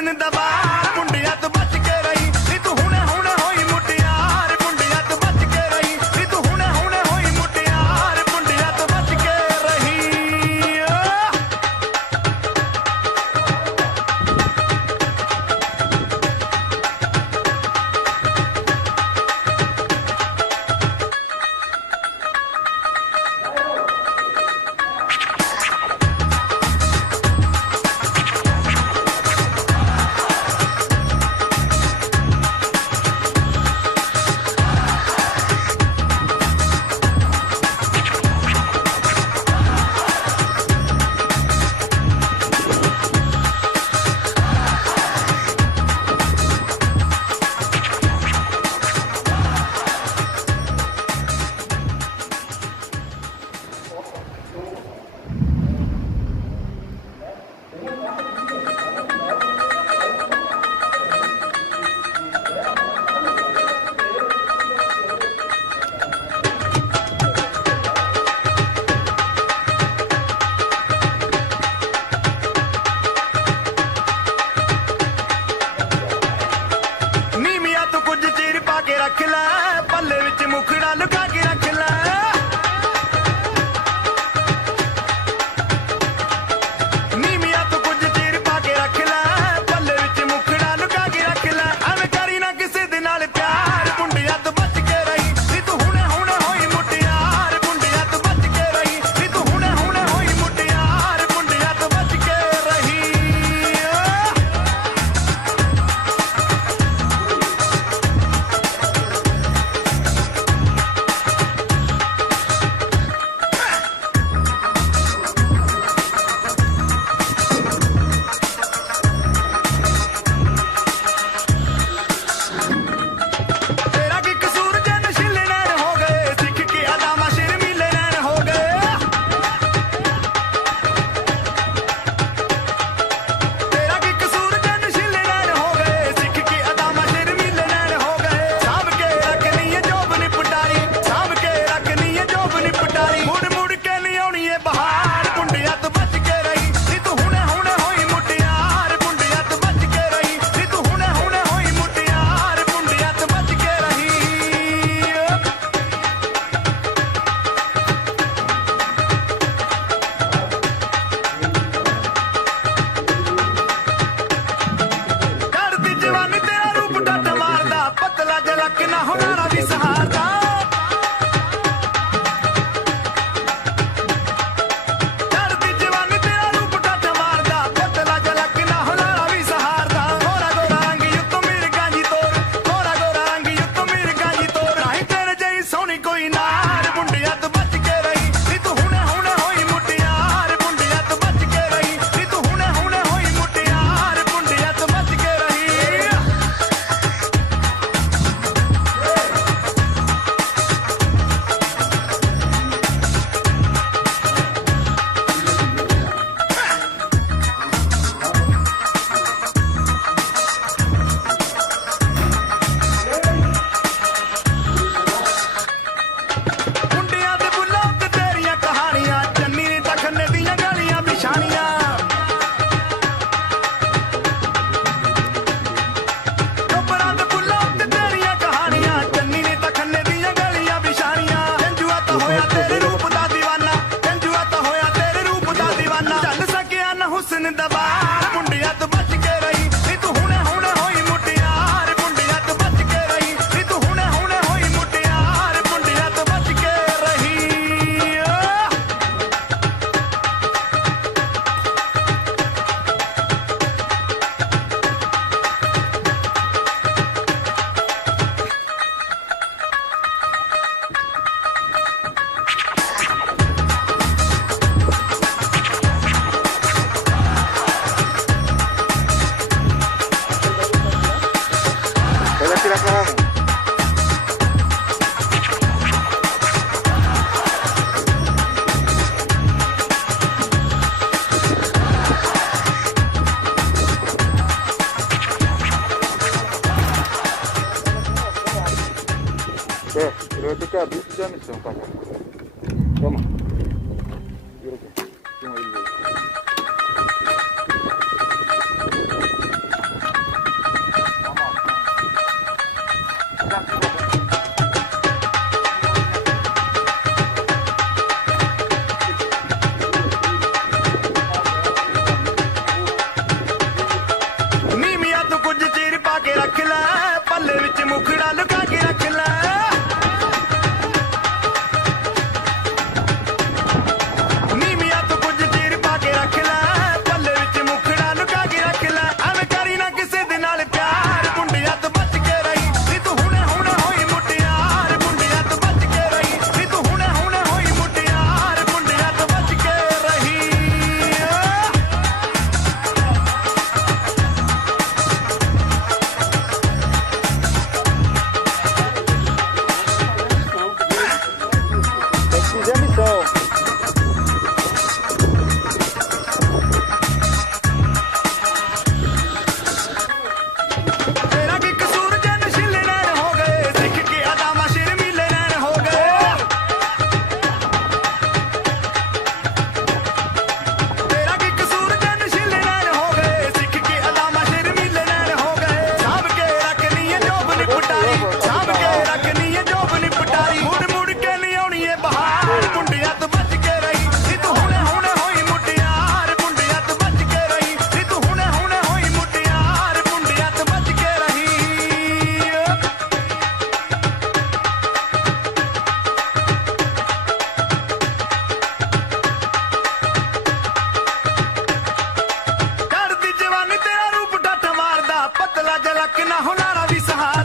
हुस्न दा बार मुंडिया तो बच के रही नी तू हुणे हुणे होई मुटियार मुंडिया तो बच के रही नी तू हुणे हुणे होई मुटियार मुंडिया तो बच के रही रख लै पल्ले विच मुखड़ा लुका के रख लै नीमिया तो कुछ चीर पा के रख लै पल्ले विच मुखड़ा लुका के रख लै एवें करी ना किसे दे नाल प्यार मुंडिया तो बच के रही नी तू हुणे हुणे होई मुटियार मुंडिया तो बच के रही नी तू हुणे हुणे होई मुटियार मुंडिया तो बच के रही हुस्न दा बार मुंडिया तो बच के रही नी तू हुणे हुणे होई मुटियार मुंडिया तो बच के रही नी तू हुणे हुणे होई मुटियार मुंडिया तो बच के रही Iruti ka, bisu dyan misin pa. Tama. Iruti. Yung ilgay. ਪਤਲਾ ਜਲਕ ਨਾ ਹੁਨਾਰਾ ਵੀ ਸਹਾਰਾ